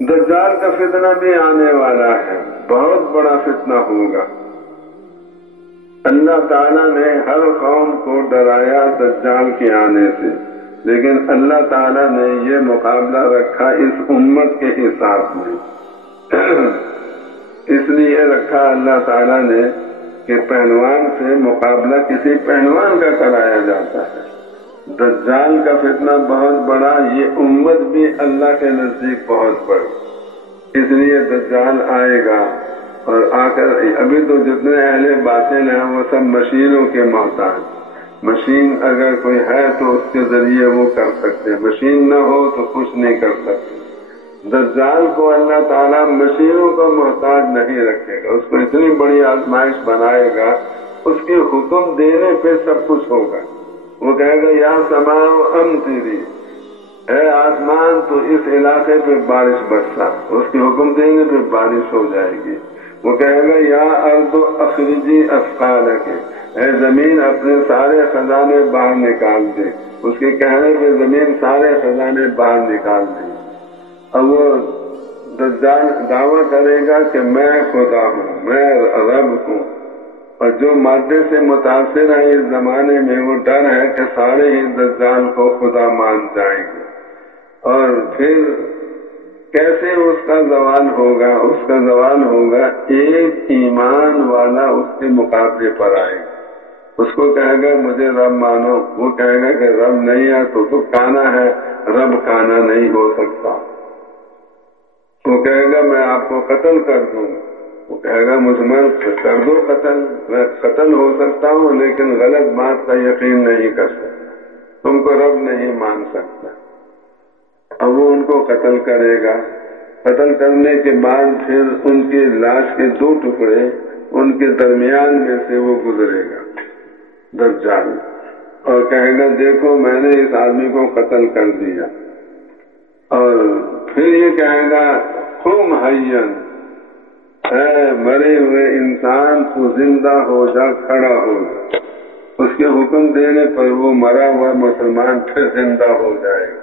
دجال کا فتنہ بھی آنے والا ہے، بہت بڑا فتنہ ہوگا۔ اللہ تعالیٰ نے ہر قوم کو ڈرایا دجال کے آنے سے، لیکن اللہ تعالیٰ نے یہ مقابلہ رکھا اس امت کے حساب میں۔ اس لیے رکھا اللہ تعالیٰ نے کہ پہلوان سے مقابلہ کسی پہلوان کا کرایا جاتا ہے۔ دجال کا فتنہ بہت بڑا، یہ امت بھی اللہ کے نزدیک بہت بڑی، اس لیے دجال آئے گا اور آ کر ابھی تو جتنے اہل باطل ہیں وہ سب مشینوں کے محتاج۔ مشین اگر کوئی ہے تو اس کے ذریعے وہ کر سکتے، مشین نہ ہو تو کچھ نہیں کر سکتے۔ دجال کو اللہ تعالیٰ مشینوں کا محتاج نہیں رکھے گا، اس کو اتنی بڑی آزمائش بنائے گا، اس کے حکم دینے پہ سب کچھ ہوگا۔ وہ کہے گا یا سماء امطری، اے آسمان تو اس علاقے پہ بارش برسا، اس کے حکم دینے پہ بارش ہو جائے گی۔ وہ کہے گا یا ارض اخرجی اثقالک، اے زمین اپنے سارے خزانے باہر نکال دے، اس کے کہنے پہ زمین سارے خزانے باہر نکال دے۔ اب وہ دجال دعویٰ کرے گا کہ میں خدا ہوں، میں رب ہوں، اور جو مادے سے متاثر ہیں اس زمانے میں وہ ڈر ہے کہ سارے ہی دجال کو خدا مان جائیں گے۔ اور پھر کیسے اس کا زوال ہوگا؟ اس کا زوال ہوگا ایک ایمان والا اس کے مقابلے پر آئے گا، اس کو کہے گا مجھے رب مانو، وہ کہے گا کہ رب نہیں ہے تو کانا ہے، رب کانا نہیں ہو سکتا۔ وہ کہے گا میں آپ کو قتل کر دوں، وہ کہے گا مجھ میں کر دو قتل، میں قتل ہو سکتا ہوں لیکن غلط بات کا یقین نہیں کر سکتا، تم کو رب نہیں مان سکتا۔ اب وہ ان کو قتل کرے گا، قتل کرنے کے بعد پھر ان کی لاش کے 2 ٹکڑے ان کے درمیان میں سے وہ گزرے گا دجال، اور کہے گا دیکھو میں نے اس آدمی کو قتل کر دیا، اور پھر یہ کہے گا قم حیّا، اے مرے ہوئے انسان تو زندہ ہو جا، کھڑا ہو جا۔ اس کے حکم دینے پر وہ مرا ہوا مسلمان پھر زندہ ہو جائے گا،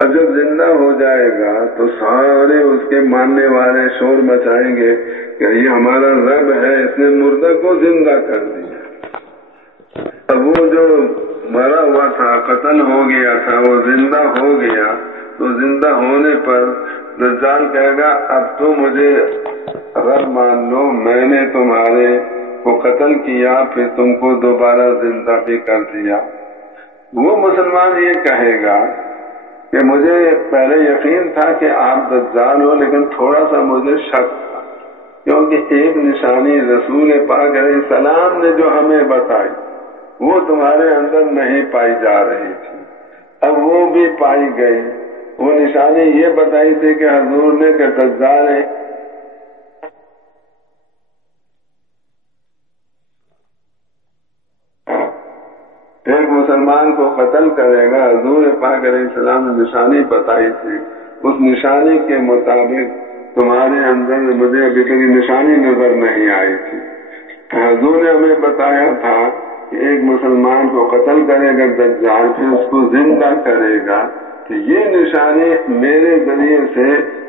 اور جب زندہ ہو جائے گا تو سارے اس کے ماننے والے شور مچائیں گے کہ یہ ہمارا رب ہے، اس نے مردہ کو زندہ کر دیا۔ اب وہ جو مرا ہوا تھا، قتل ہو گیا تھا، وہ زندہ ہو گیا، تو زندہ ہونے پر دجال کہے گا اب تو مجھے رب مان لو، میں نے تمہارے کو قتل کیا پھر تم کو دوبارہ زندہ بھی کر دیا۔ وہ مسلمان یہ کہے گا کہ مجھے پہلے یقین تھا کہ آپ دجال ہو، لیکن تھوڑا سا مجھے شک تھا، کیونکہ ایک نشانی رسول پاک علیہ السلام نے جو ہمیں بتائی وہ تمہارے اندر نہیں پائی جا رہی تھی، اب وہ بھی پائی گئی۔ وہ نشانی یہ بتائی تھی کہ حضور نے کہ دجال ہے، ایک مسلمان کو قتل کرے گا، حضور پاک علیہ السلام نے نشانی بتائی تھی، اس نشانی کے مطابق تمہارے اندر مجھے ابھی تک نشانی نظر نہیں آئی تھی۔ حضور نے ہمیں بتایا تھا کہ ایک مسلمان کو قتل کرے گا دجال، پھر اس کو زندہ کرے گا، کہ یہ نشانی میرے ذریعے سے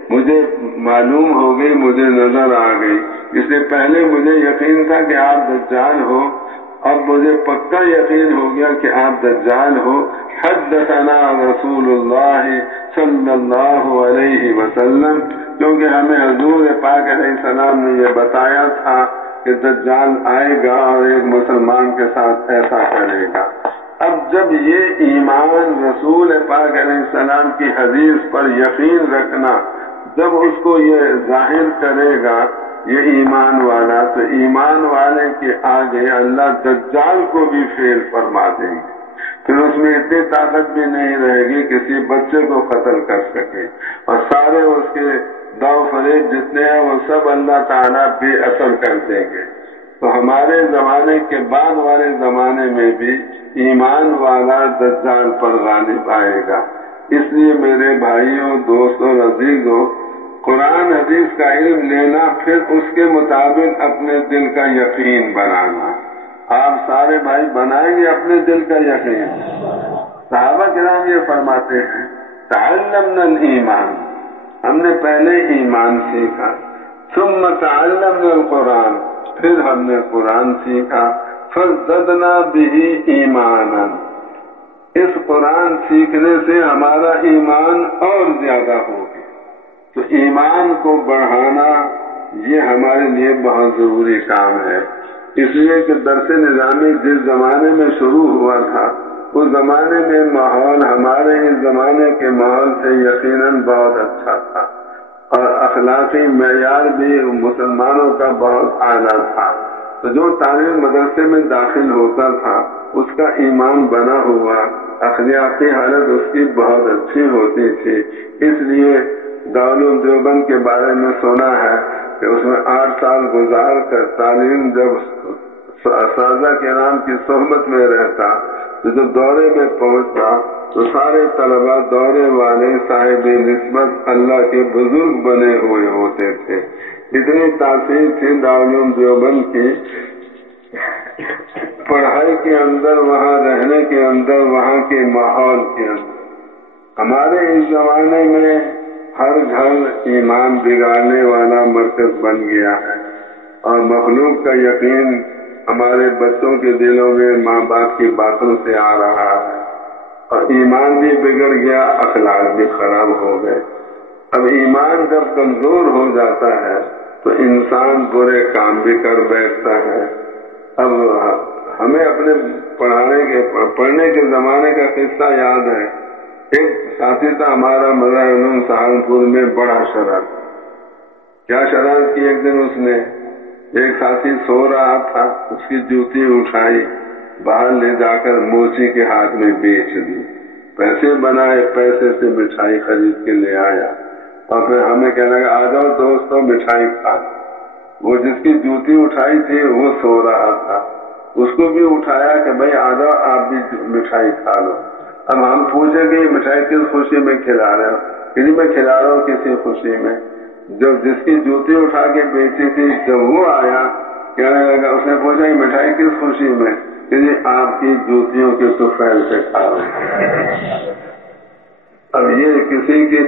مجھے معلوم ہو گئی، مجھے نظر آ گئی۔ اس سے پہلے مجھے یقین تھا کہ آپ دجال ہو، اب مجھے پکا یقین ہو گیا کہ آپ دجال ہو۔ حدثنا رسول اللہ صلی اللہ علیہ وسلم، کیونکہ ہمیں حضور پاک علیہ السلام نے یہ بتایا تھا کہ دجال آئے گا اور ایک مسلمان کے ساتھ ایسا کرے گا۔ اب جب یہ ایمان رسول پاک علیہ السلام کی حدیث پر یقین رکھنا جب اس کو یہ ظاہر کرے گا یہ ایمان والا، تو ایمان والے کے آگے اللہ دجال کو بھی فیل فرما دیں گے، پھر اس میں اتنی طاقت بھی نہیں رہے گی کسی بچے کو قتل کر سکے، اور سارے اس کے داؤ فریب جتنے ہیں وہ سب اللہ تعالیٰ بے اثر کر دیں گے۔ تو ہمارے زمانے کے بعد والے زمانے میں بھی ایمان والا دجال پر غالب آئے گا۔ اس لیے میرے بھائیوں، دوستوں، عزیزوں، قرآن حدیث کا علم لینا، پھر اس کے مطابق اپنے دل کا یقین بنانا۔ آپ سارے بھائی بنائیں گے اپنے دل کا یقین۔ صحابہ کرام یہ فرماتے ہیں تعلمنا الایمان، ہم نے پہلے ایمان سیکھا، ثم تعلمنا القرآن، پھر ہم نے قرآن سیکھا، فزدنا به ایمانا، اس قرآن سیکھنے سے ہمارا ایمان اور زیادہ ہو گیا۔ تو ایمان کو بڑھانا یہ ہمارے لیے بہت ضروری کام ہے، اس لیے کہ درس نظامی جس زمانے میں شروع ہوا تھا اس زمانے میں ماحول ہمارے اس زمانے کے ماحول سے یقیناً بہت اچھا تھا، اور اخلاقی معیار بھی مسلمانوں کا بہت اعلیٰ تھا۔ تو جو طالب مدرسے میں داخل ہوتا تھا اس کا ایمان بنا ہوا، اخلاقی حالت اس کی بہت اچھی ہوتی تھی۔ اس لیے دارالعلوم دیوبند کے بارے میں سنا ہے کہ اس میں 8 سال گزار کر تعلیم جب اساتذہ کرام کی صحبت میں رہتا تو جب دورے میں پہنچتا تو سارے طلباء دورے والے صاحب نسبت اللہ کے بزرگ بنے ہوئے ہوتے تھے۔ اتنی تاثیر تھی دارالعلوم دیوبند کی پڑھائی کے اندر، وہاں رہنے کے اندر، وہاں کے ماحول کے اندر۔ ہمارے اس زمانے میں ہر گھر ایمان بگاڑنے والا مرکز بن گیا ہے، اور مخلوق کا یقین ہمارے بچوں کے دلوں میں ماں باپ کی باتوں سے آ رہا ہے، اور ایمان بھی بگڑ گیا، اخلاق بھی خراب ہو گئے۔ اب ایمان جب کمزور ہو جاتا ہے تو انسان برے کام بھی کر بیٹھتا ہے۔ اب ہمیں اپنے پڑھنے کے زمانے کا قصہ یاد ہے۔ ایک ساتھی تھا ہمارا مظاہر علوم سہارنپور میں، بڑا شرارت۔ کیا شرارت کی، ایک دن اس نے، ایک ساتھی سو رہا تھا، اس کی جوتی اٹھائی، باہر لے جا کر موچی کے ہاتھ میں بیچ دی، پیسے بنائے، پیسے سے مٹھائی خرید کے لے آیا، اور پھر ہمیں کہنے لگا آ جاؤ دوستوں مٹھائی کھا۔ وہ جس کی جوتی اٹھائی تھی وہ سو رہا تھا، اس کو بھی اٹھایا کہ بھائی آ جاؤ آپ بھی مٹھائی کھا لو۔ اب ہم پوچھیں کہ مٹھائی کس خوشی میں کھلا رہے ہو؟ کہ میں کھلا رہا ہوں کسی خوشی میں۔ جب جس کی جوتی اٹھا کے بیچی تھی جب وہ آیا کہنے لگا، اس نے پوچھا کہ مٹھائی کس خوشی میں؟ کہ آپ کی جوتیوں کے طفیل سے کھا رہے۔ اب یہ کسی کی